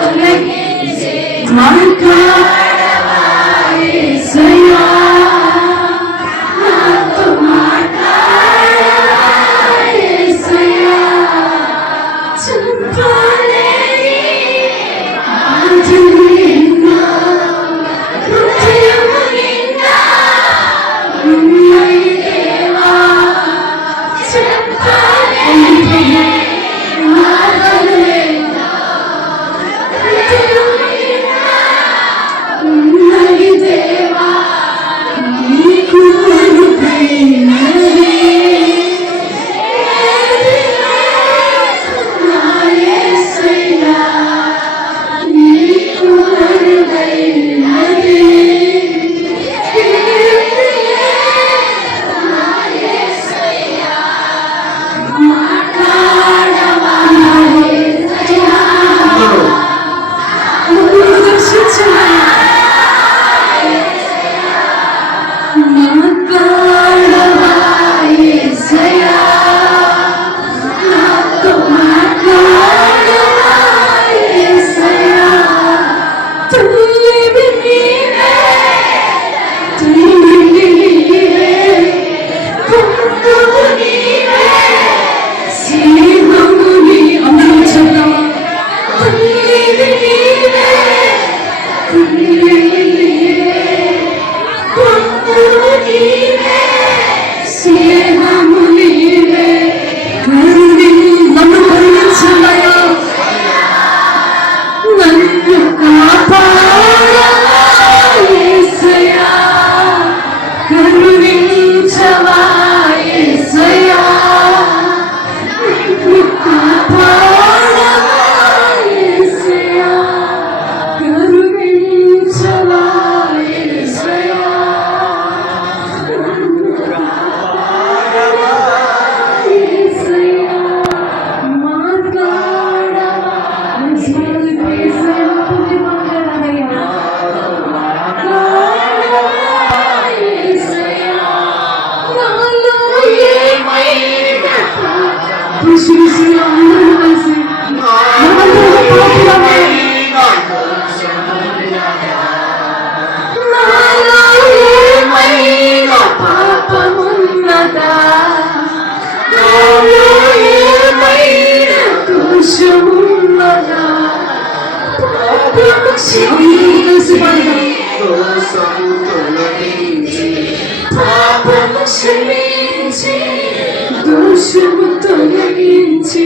తొలగించి పాపము దోషము తొలగించి పాపము క్షమించి దోషము తొలగించి